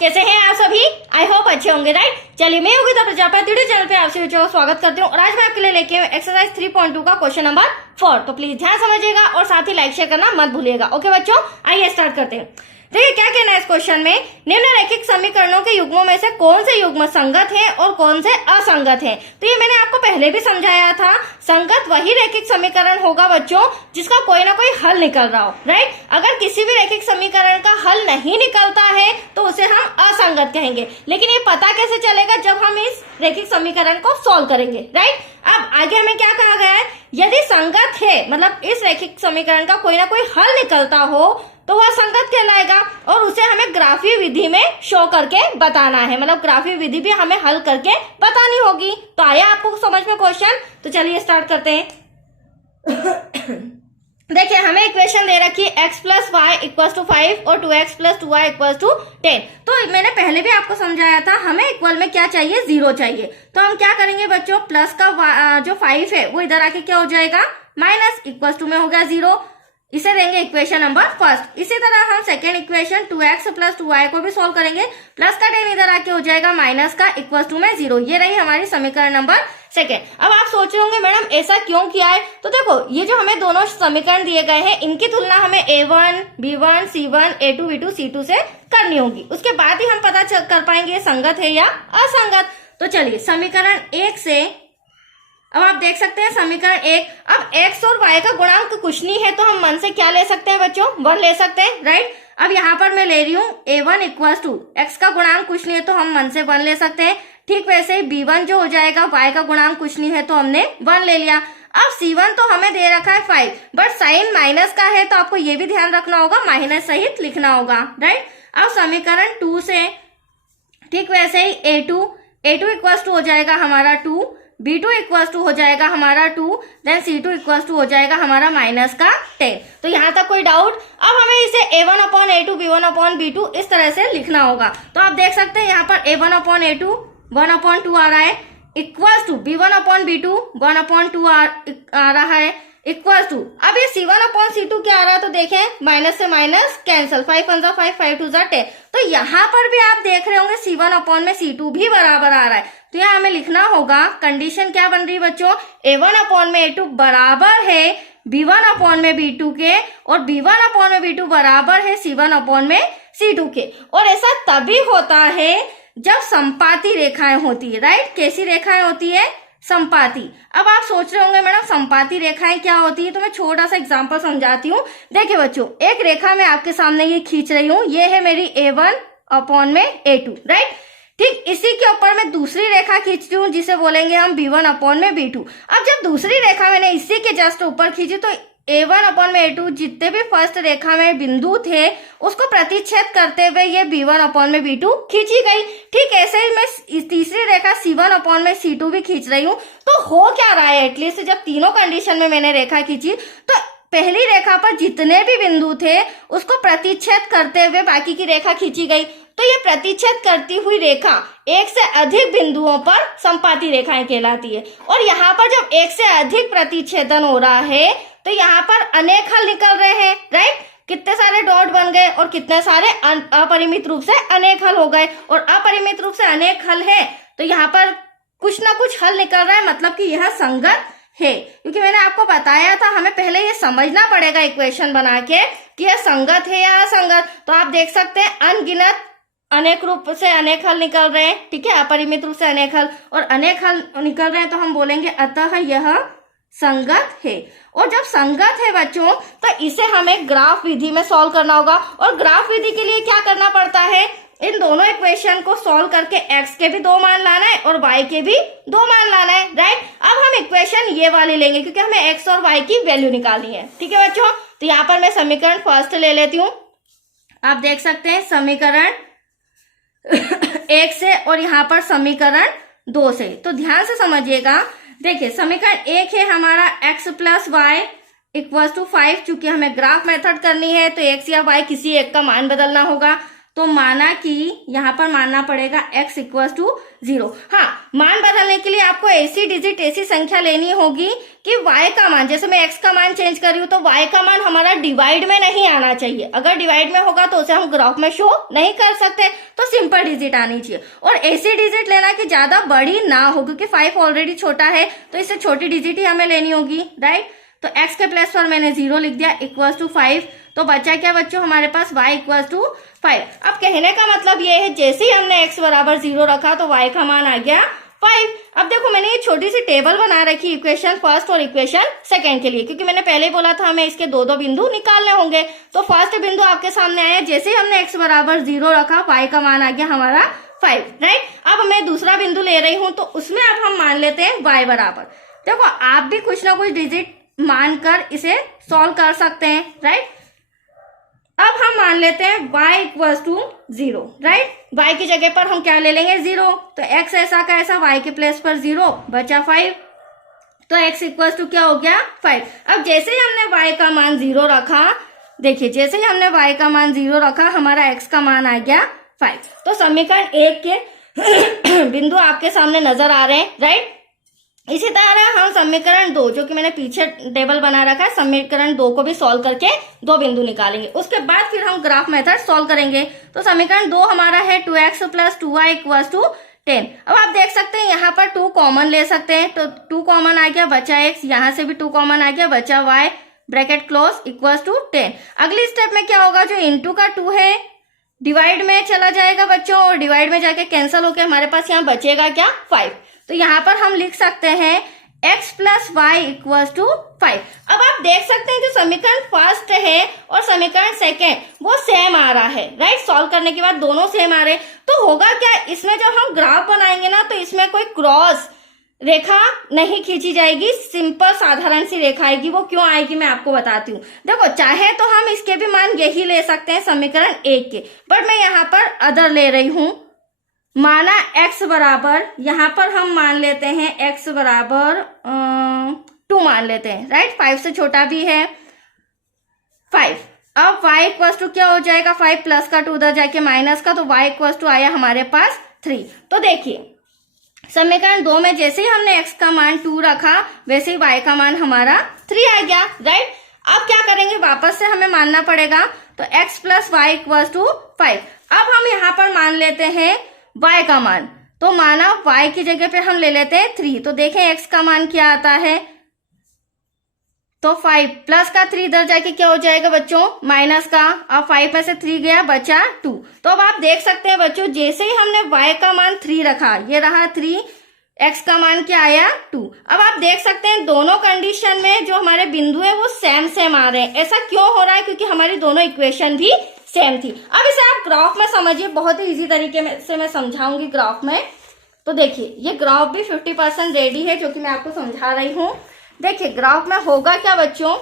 कैसे हैं आप सभी? आई होप अच्छे होंगे, राइट। चलिए, मैं योगिता प्रजापति चैनल पे आपसे बच्चों का स्वागत करती हूँ और आज मैं आपके लिए लेके हूँ एक्सरसाइज 3.2 का क्वेश्चन नंबर 4। तो प्लीज ध्यान समझिएगा और साथ ही लाइक शेयर करना मत भूलिएगा। ओके बच्चों, आइए स्टार्ट करते हैं। देखिए क्या कहना है इस क्वेश्चन में, निम्नलिखित समीकरणों के युग्मों में से कौन से युग्म संगत है और कौन से असंगत है। तो ये मैंने आपको पहले भी समझाया था, संगत वही रैखिक समीकरण होगा बच्चों जिसका कोई ना कोई हल निकल रहा हो, राइट। अगर किसी भी रैखिक समीकरण का हल नहीं निकलता है तो उसे हम असंगत कहेंगे। लेकिन ये पता कैसे चलेगा? जब हम इस रैखिक समीकरण को सॉल्व करेंगे, राइट। अब आगे हमें क्या कहा गया है, यदि संगत है मतलब इस रैखिक समीकरण का कोई ना कोई हल निकलता हो तो वह संगत कहलाएगा और उसे हमें ग्राफीय विधि में शो करके बताना है, मतलब ग्राफीय विधि भी हमें हल करके बतानी होगी। तो आया आपको समझ में क्वेश्चन? तो चलिए स्टार्ट करते हैं। देखिए हमें इक्वेशन दे रखी है x plus y equal to 5 और 2x plus 2y equal to 10। तो मैंने पहले भी आपको समझाया था, हमें इक्वल में क्या चाहिए, 0 चाहिए। तो हम क्या करेंगे बच्चों, प्लस का जो 5 है वो इधर आके क्या हो जाएगा, माइनस, इक्वल टू में हो गया 0। इसे देंगे इक्वेशन नंबर फर्स्ट। इसी तरह हम second equation 2x plus 2y को भी सोल्व करेंगे, प्लस का 10 इधर आके हो जाएगा माइनस का, इक्वल टू में 0। ये रही हमारी समीकरण नंबर सेकेंड। अब आप सोच रहे होंगे मैडम ऐसा क्यों किया है? तो देखो ये जो हमें दोनों समीकरण दिए गए हैं इनकी तुलना हमें a1, b1, c1, a2, b2, c2 से करनी होगी। उसके बाद ही हम पता कर पाएंगे संगत है या असंगत। तो चलिए समीकरण 1 से अब आप देख सकते हैं समीकरण 1, अब x और y का गुणांक कुछ नहीं है तो हम मन से क्या ले सकते हैं बच्चों, 1 ले सकते हैं, राइट। अब यहाँ पर मैं ले रही हूँ a1 इक्वल टू, x का गुणांक कुछ नहीं है तो हम मन से 1 ले सकते हैं। ठीक वैसे ही b1 जो हो जाएगा, y का गुणांक कुछ नहीं है तो हमने 1 ले लिया। अब c1 तो हमें दे रखा है 5, बट साइन माइनस का है तो आपको ये भी ध्यान रखना होगा, माइनस सहित लिखना होगा, राइट। अब समीकरण 2 से ठीक वैसे ही a2 इक्वल टू हो जाएगा हमारा 2, b2 इक्वल टू हो जाएगा हमारा 2, देन c2 इक्वल टू हो जाएगा हमारा माइनस का 10। तो यहाँ तक कोई डाउट? अब हमें इसे a1 upon a2, b1 upon b2 इस तरह से लिखना होगा। तो आप देख सकते हैं यहाँ पर a1 अपॉन a2 1 अपॉन 2 आ रहा है, equal to b1 upon b2 1 upon 2 आ रहा है, इक्वल टू अब ये c1 अपॉन c2 क्या आ रहा है तो देखें माइनस से माइनस कैंसिल, 5 1 5 5 2 10। तो यहाँ पर भी आप देख रहे होंगे c1 अपॉन में c2 भी बराबर आ रहा है। तो यहाँ हमें लिखना होगा, कंडीशन क्या बन रही बच्चों, a1 अपॉन में a2 बराबर है b1 अपॉन में b2 के और b1 अपॉन में b2 बराबर है c1 अपॉन में c2 के। और ऐसा तभी होता है जब संपाती रेखाएं होती है, राइट। कैसी रेखाएं होती है? संपाती। अब आप सोच रहे होंगे मैडम संपाती रेखाएं क्या होती है, तो मैं छोटा सा एग्जांपल समझाती हूँ। देखिए बच्चों, एक रेखा मैं आपके सामने ये खींच रही हूँ, ये है मेरी a1 अपॉन में a2, राइट। ठीक इसी के ऊपर मैं दूसरी रेखा खींचती हूँ जिसे बोलेंगे हम b1 अपॉन में b2। अब जब दूसरी रेखा मैंने इसी के जस्ट ऊपर खींची तो a1 अपॉन में a2 जितने भी फर्स्ट रेखा में बिंदु थे उसको प्रतिच्छेद करते हुए ये b1 अपॉन में b2 खींची गई। ठीक ऐसे ही मैं इस तीसरी रेखा c1 अपॉन में c2 भी खींच रही हूँ। तो हो क्या रहा है, एटलीस्ट जब तीनों कंडीशन में मैंने रेखा खींची तो पहली रेखा पर जितने भी बिंदु थे उसको प्रतिच्छेद करते हुए बाकी की रेखा खींची गई। तो ये प्रतिच्छेद करती हुई रेखा एक से अधिक बिंदुओं पर संपाती रेखाएं कहलाती है। और यहाँ पर जब एक से अधिक प्रतिच्छेदन हो रहा है तो यहाँ पर अनेक हल निकल रहे हैं, राइट। कितने सारे डॉट बन गए और कितने सारे अपरिमित रूप से अनेक हल हो गए। और अपरिमित रूप से अनेक हल है तो यहाँ पर कुछ ना कुछ हल निकल रहा है, मतलब कि यह संगत है। क्योंकि मैंने आपको बताया था हमें पहले ये समझना पड़ेगा इक्वेशन बना के कि यह संगत है या असंगत। तो आप देख सकते हैं अनगिनत अनेक रूप से अनेक हल निकल रहे हैं, ठीक है, अपरिमित रूप से अनेक हल और अनेक हल निकल रहे हैं तो हम बोलेंगे अतः यह संगत है। और जब संगत है बच्चों तो इसे हमें ग्राफ विधि में सॉल्व करना होगा। और ग्राफ विधि के लिए क्या करना पड़ता है, इन दोनों इक्वेशन को सॉल्व करके x के भी 2 मान लाना है और y के भी 2 मान लाना है, राइट। अब हम इक्वेशन ये वाली लेंगे क्योंकि हमें x और y की वैल्यू निकालनी है, ठीक है बच्चों। तो यहाँ पर मैं समीकरण फर्स्ट ले लेती हूँ। आप देख सकते हैं समीकरण 1 से और यहाँ पर समीकरण 2 से। तो ध्यान से समझिएगा। देखिए समीकरण 1 है हमारा x plus y equal to 5। चूंकि हमें ग्राफ मेथड करनी है तो x या y किसी एक का मान बदलना होगा। तो माना कि यहाँ पर मानना पड़ेगा x इक्वल टू 0। हाँ, मान बदलने के लिए आपको ऐसी डिजिट ऐसी संख्या लेनी होगी कि y का मान, जैसे मैं x का मान चेंज कर रही हूँ तो y का मान हमारा डिवाइड में नहीं आना चाहिए। अगर डिवाइड में होगा तो उसे हम ग्राफ में शो नहीं कर सकते, तो सिंपल डिजिट आनी चाहिए। और ऐसी डिजिट लेना कि ज्यादा बड़ी ना हो, क्योंकि 5 ऑलरेडी छोटा है तो इससे छोटी डिजिट ही हमें लेनी होगी, राइट। तो x के प्लेस पर मैंने 0 लिख दिया इक्वल्स टू 5। तो बचा क्या बच्चों हमारे पास y इक्वल्स टू 5। अब कहने का मतलब ये है जैसे ही हमने x बराबर 0 रखा तो y का मान आ गया 5। अब देखो मैंने ये छोटी सी टेबल बना रखी इक्वेशन फर्स्ट और इक्वेशन सेकंड के लिए, क्योंकि मैंने पहले ही बोला था हमें इसके दो दो बिंदु निकालने होंगे। तो फर्स्ट बिंदु आपके सामने आया, जैसे ही हमने x बराबर 0 रखा y का मान आ गया हमारा 5, राइट। अब मैं दूसरा बिंदु ले रही हूं तो उसमें अब हम मान लेते हैं y बराबर। देखो आप भी कुछ ना कुछ डिजिट मानकर इसे सॉल्व कर सकते हैं, राइट। अब हम मान लेते हैं y equals to 0, right. y की जगह पर हम क्या ले लेंगे 0, तो x ऐसा का ऐसा, y के प्लेस पर 0 बचा 5, तो x इक्वल्स टू क्या हो गया 5। अब जैसे ही हमने y का मान 0 रखा, देखिए जैसे ही हमने y का मान 0 रखा हमारा x का मान आ गया 5। तो समीकरण 1 के बिंदु आपके सामने नजर आ रहे हैं, राइट। इसी तरह हम समीकरण 2, जो कि मैंने पीछे टेबल बना रखा है, समीकरण 2 को भी सॉल्व करके 2 बिंदु निकालेंगे। उसके बाद फिर हम ग्राफ मेथड सॉल्व करेंगे। तो समीकरण 2 हमारा है 2x plus 2y equals to 10। अब आप देख सकते हैं यहाँ पर 2 कॉमन ले सकते हैं, तो 2 कॉमन आ गया बचा x, यहाँ से भी 2 कॉमन आ गया बचा y, bracket close equals to 10। अगली स्टेप में क्या होगा, जो इंटू का 2 है डिवाइड में चला जाएगा बच्चों, और डिवाइड में जाके कैंसिल होके हमारे पास यहाँ बचेगा क्या 5। तो यहाँ पर हम लिख सकते हैं x plus y equals to 5। अब आप देख सकते हैं जो समीकरण फर्स्ट है और समीकरण सेकेंड वो सेम आ रहा है, राइट। सॉल्व करने के बाद दोनों सेम आ रहे हैं, तो होगा क्या, इसमें जब हम ग्राफ बनाएंगे ना तो इसमें कोई क्रॉस रेखा नहीं खींची जाएगी, सिंपल साधारण सी रेखा आएगी। वो क्यों आएगी मैं आपको बताती हूँ। देखो चाहे तो हम इसके भी मान यही ले सकते हैं समीकरण 1 के, बट मैं यहाँ पर अदर ले रही हूँ। माना x बराबर, यहाँ पर हम मान लेते हैं x बराबर 2 मान लेते हैं, राइट। 5 से छोटा भी है 5। अब y इक्वल्स टू क्या हो जाएगा 5 प्लस का 2 उधर जाके माइनस का, तो y इक्वल्स टू आया हमारे पास 3। तो देखिए समीकरण 2 में जैसे ही हमने x का मान 2 रखा वैसे ही y का मान हमारा 3 आ गया, राइट। अब क्या करेंगे, वापस से हमें मानना पड़ेगा, तो x plus y equals to 5। अब हम यहाँ पर मान लेते हैं y का मान, तो माना y की जगह पे हम ले लेते हैं 3। तो देखें x का मान क्या आता है, तो 5 प्लस का 3 इधर जाके क्या हो जाएगा बच्चों माइनस का। अब 5 में से 3 गया बचा 2। तो अब आप देख सकते हैं बच्चों जैसे ही हमने y का मान 3 रखा, ये रहा 3, x का मान क्या आया 2। अब आप देख सकते हैं दोनों कंडीशन में जो हमारे बिंदु है वो सेम सेम आ रहे हैं। ऐसा क्यों हो रहा है, क्योंकि हमारी दोनों इक्वेशन भी सेम थी। अब इसे आप ग्राफ में समझिए, बहुत ही इजी तरीके से मैं समझाऊंगी ग्राफ में। तो देखिए ये ग्राफ भी 50% रेडी है जो कि मैं आपको समझा रही हूँ। देखिए ग्राफ में होगा क्या बच्चों,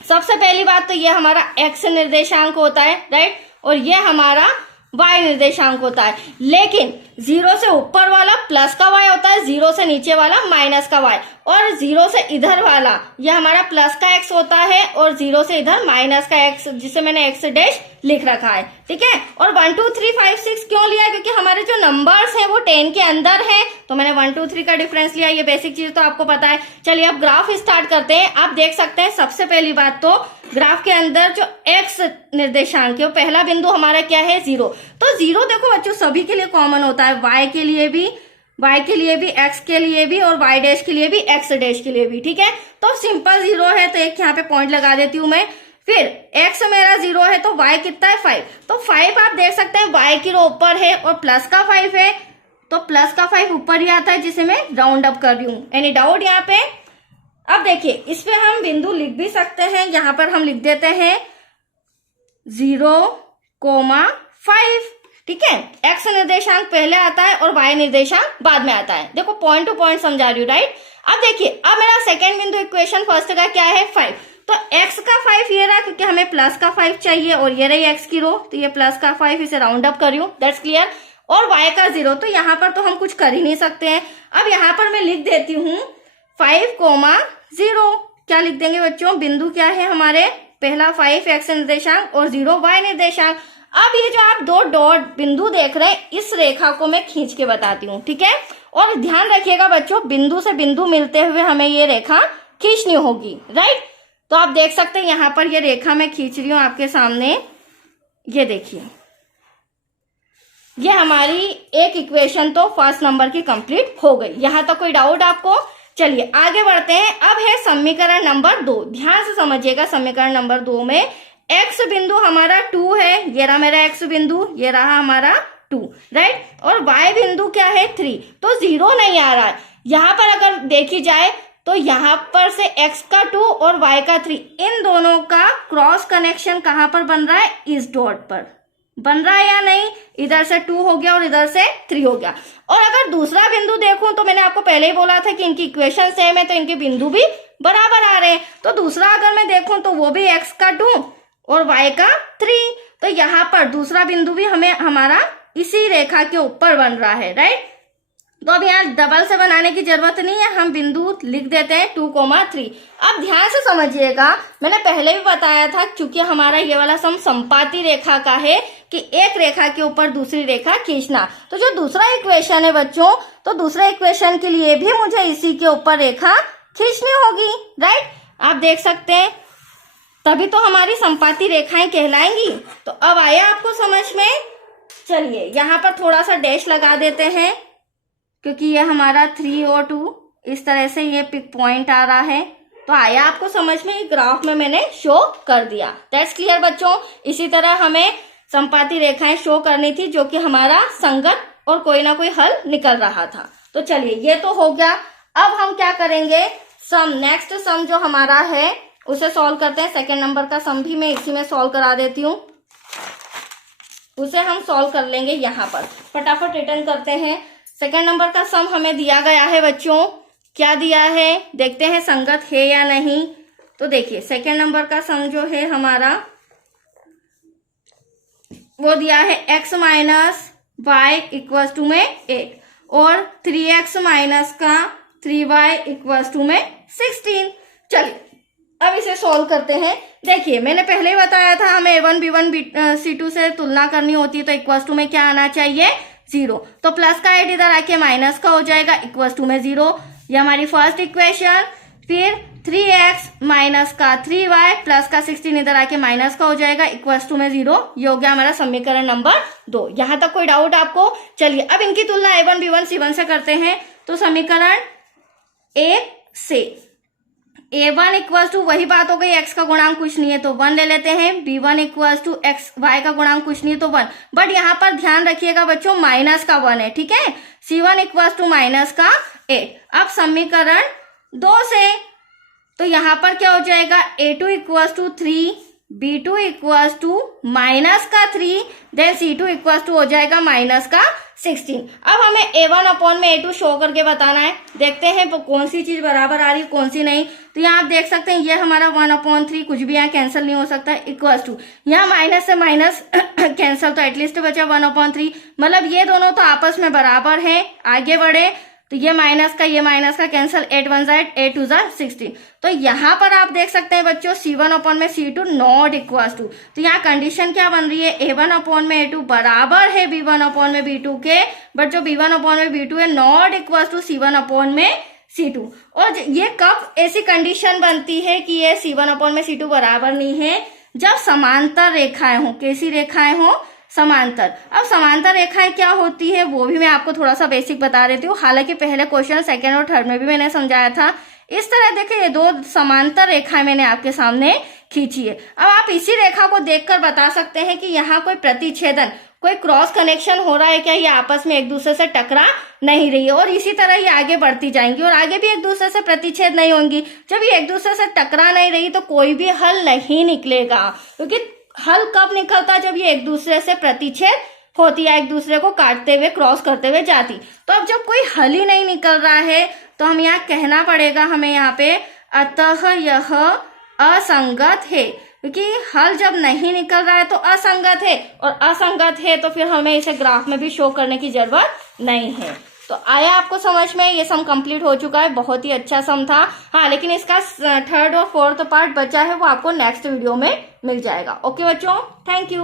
सबसे पहली बात तो ये हमारा x निर्देशांक होता है, राइट, और ये हमारा y निर्देशांक होता है। लेकिन 0 से ऊपर वाला प्लस का y होता है, 0 से नीचे वाला माइनस का y, और 0 से इधर वाला ये हमारा प्लस का x होता है, और 0 से इधर माइनस का x, जिसे मैंने x डैश लिख रखा है, ठीक है। और 1 2 3 5 6 क्यों लिया, क्योंकि हमारे जो नंबर्स हैं वो 10 के अंदर है, तो मैंने 1 2 3 का डिफरेंस लिया। ये बेसिक चीज तो आपको पता है। चलिए अब ग्राफ स्टार्ट करते हैं। आप देख सकते हैं सबसे पहली बात तो ग्राफ के अंदर जो x निर्देशांक है वो पहला बिंदु हमारा क्या है 0। तो 0 देखो बच्चों सभी के लिए कॉमन होता है, y के लिए भी, x के लिए भी, और y डैश के लिए भी, x डैश के लिए भी, ठीक है। तो सिंपल 0 है तो एक यहाँ पे पॉइंट लगा देती हूँ मैं। फिर x मेरा 0 है तो y कितना है 5, तो 5 आप देख सकते हैं y की रो ऊपर है और प्लस का 5 है, तो प्लस का 5 ऊपर ही आता है जिसे मैं राउंड अप कर रही हूँ। एनी डाउट यहाँ पे। अब देखिए इस पे हम बिंदु लिख भी सकते हैं, यहाँ पर हम लिख देते हैं 0,5, ठीक है। x निर्देशांक पहले आता है और y निर्देशांक बाद में आता है। देखो पॉइंट टू पॉइंट समझा रही हूँ, राइट। अब देखिए अब मेरा सेकेंड बिंदु इक्वेशन फर्स्ट का क्या है 5, तो x का 5 ये रहा, क्योंकि हमें प्लस का 5 चाहिए, और ये रही x की रो, तो ये प्लस का 5 इसे राउंड अप कर रही हूँ, दैट्स क्लियर। और y का 0, तो यहाँ पर तो हम कुछ कर ही नहीं सकते हैं। अब यहाँ पर मैं लिख देती हूँ 5,0। क्या लिख देंगे बच्चों, बिंदु क्या है हमारे, पहला 5 x निर्देशांक और 0 y निर्देशांक। अब ये जो आप 2 डॉट बिंदु देख रहे हैं इस रेखा को मैं खींच के बताती हूँ, ठीक है। और ध्यान रखिएगा बच्चों बिंदु से बिंदु मिलते हुए हमें ये रेखा खींचनी होगी, राइट। तो आप देख सकते हैं यहाँ पर ये रेखा मैं खींच रही हूँ आपके सामने, ये देखिए, ये हमारी एक इक्वेशन तो फर्स्ट नंबर की कंप्लीट हो गई। यहां तक कोई डाउट आपको? चलिए आगे बढ़ते हैं। अब है समीकरण नंबर 2। ध्यान से समझिएगा, समीकरण नंबर 2 में x बिंदु हमारा 2 है, ये रहा मेरा x बिंदु, ये रहा हमारा 2, राइट, और y बिंदु क्या है 3, तो 0 नहीं आ रहा है। यहां पर अगर देखी जाए तो यहां पर से x का 2 और y का 3, इन दोनों का क्रॉस कनेक्शन कहां पर बन रहा है? इस डॉट पर बन रहा है या नहीं? इधर से 2 हो गया और इधर से 3 हो गया। और अगर दूसरा बिंदु देखूं तो मैंने आपको पहले ही बोला था कि इनकी इक्वेशन सेम है, तो इनके बिंदु भी बराबर आ रहे हैं। तो दूसरा अगर मैं देखूं तो वो भी x का 2 और y का 3, तो यहाँ पर दूसरा बिंदु भी हमें हमारा इसी रेखा के ऊपर बन रहा है, राइट। तो अब यहाँ डबल से बनाने की जरूरत नहीं है, हम बिंदु लिख देते हैं 2,3। अब ध्यान से समझिएगा, मैंने पहले भी बताया था क्योंकि हमारा ये वाला सम संपाती रेखा का है कि एक रेखा के ऊपर दूसरी रेखा खींचना। तो जो दूसरा इक्वेशन है बच्चों, तो दूसरे इक्वेशन के लिए भी मुझे इसी के ऊपर रेखा खींचनी होगी, राइट। आप देख सकते हैं, तभी तो हमारी संपाती रेखाएं कहलाएंगी। तो अब आया आपको समझ में? चलिए यहाँ पर थोड़ा सा डैश लगा देते हैं, क्योंकि ये हमारा 3 और 2 इस तरह से ये पिक पॉइंट आ रहा है। तो आया आपको समझ में? ये ग्राफ में मैंने शो कर दिया। दैट्स क्लियर बच्चों। इसी तरह हमें संपाती रेखाएं शो करनी थी, जो कि हमारा संगत और कोई ना कोई हल निकल रहा था। तो चलिए ये तो हो गया। अब हम क्या करेंगे? सम, नेक्स्ट सम जो हमारा है उसे सॉल्व करते हैं। सेकेंड नंबर का सम भी मैं इसी में सॉल्व करा देती हूँ, उसे हम सॉल्व कर लेंगे। यहाँ पर फटाफट रिटर्न करते हैं। सेकेंड नंबर का सम हमें दिया गया है बच्चों, क्या दिया है देखते हैं, संगत है या नहीं। तो देखिए सेकेंड नंबर का सम जो है हमारा वो दिया है x minus y equal to में 8 और 3x माइनस का 3y इक्वल टू में 16। चलिए अब इसे सॉल्व करते हैं। देखिए मैंने पहले ही बताया था हमें a1 b1 c2 से तुलना करनी होती है, तो इक्वल टू में क्या आना चाहिए? 0। तो प्लस का 8 इधर आके माइनस का हो जाएगा, इक्वल टू में 0। ये हमारी फर्स्ट इक्वेशन। फिर 3x माइनस का 3y प्लस का 16 इधर आके माइनस का हो जाएगा, इक्वल टू में 0। ये हो गया हमारा समीकरण नंबर 2। यहां तक कोई डाउट आपको? चलिए अब इनकी तुलना a1 b1 c1 से करते हैं। तो समीकरण 1 से a1 इक्वल टू वही बात हो गई, x का गुणांक कुछ नहीं है तो 1 ले लेते हैं। b1 equal to x, y का गुणांक कुछ नहीं है तो 1, बट यहाँ पर ध्यान रखिएगा बच्चों माइनस का 1 है, ठीक है। c1 इक्वल टू माइनस का 8। अब समीकरण 2 से तो यहाँ पर क्या हो जाएगा? a2 equal to 3, b2 equal to minus का 3, देन c2 इक्वल टू हो जाएगा माइनस का 16। अब हमें a1 अपॉन में a2 शो करके बताना है। देखते हैं कौन सी चीज बराबर आ रही है कौन सी नहीं। तो यहाँ आप देख सकते हैं ये हमारा 1/3, कुछ भी यहाँ कैंसिल नहीं हो सकता, इक्वल टू यहाँ माइनस से माइनस कैंसिल, तो एटलीस्ट बचा 1/3। मतलब ये दोनों तो आपस में बराबर हैं। आगे बढ़े तो ये माइनस का कैंसिल, 8 1 ज़ा 8, 8 2 ज़ा 16। तो यहाँ पर आप देख सकते हैं बच्चों c1 अपॉन में c2 नॉट इक्वल टू, तो यहाँ कंडीशन क्या बन रही है? a1 अपॉन में a2 बराबर है b1 अपॉन में b2 के, बट जो b1 अपॉन में b2 है not equal to c1 upon में c2। और ये कब ऐसी कंडीशन बनती है कि ये c1 अपॉन में c2 बराबर नहीं है? जब समांतर रेखाएं हो। कैसी रेखाएं हो? समांतर। अब समांतर रेखाएं क्या होती है वो भी मैं आपको थोड़ा सा बेसिक बता देती हूँ। हालांकि पहले क्वेश्चन सेकंड और थर्ड में भी मैंने समझाया था। इस तरह देखिए ये 2 समांतर रेखाएं मैंने आपके सामने खींची है। अब आप इसी रेखा को देखकर बता सकते हैं कि यहाँ कोई प्रतिच्छेदन, कोई क्रॉस कनेक्शन हो रहा है क्या? ये आपस में एक दूसरे से टकरा नहीं रही है, और इसी तरह ये आगे बढ़ती जाएंगी और आगे भी एक दूसरे से प्रतिच्छेद नहीं होंगी। जब ये एक दूसरे से टकरा नहीं रही तो कोई भी हल नहीं निकलेगा, क्योंकि हल कब निकलता? जब ये एक दूसरे से प्रतिच्छेद होती है, एक दूसरे को काटते हुए क्रॉस करते हुए जाती। तो अब जब कोई हल ही नहीं निकल रहा है तो हम यहाँ कहना पड़ेगा हमें यहाँ पे अतः यह असंगत है, क्योंकि हल जब नहीं निकल रहा है तो असंगत है, और असंगत है तो फिर हमें इसे ग्राफ में भी शो करने की जरूरत नहीं है। तो आया आपको समझ में? ये सम कंप्लीट हो चुका है। बहुत ही अच्छा सम था। हाँ, लेकिन इसका थर्ड और फोर्थ पार्ट बचा है, वो आपको नेक्स्ट वीडियो में मिल जाएगा। ओके बच्चों, थैंक यू।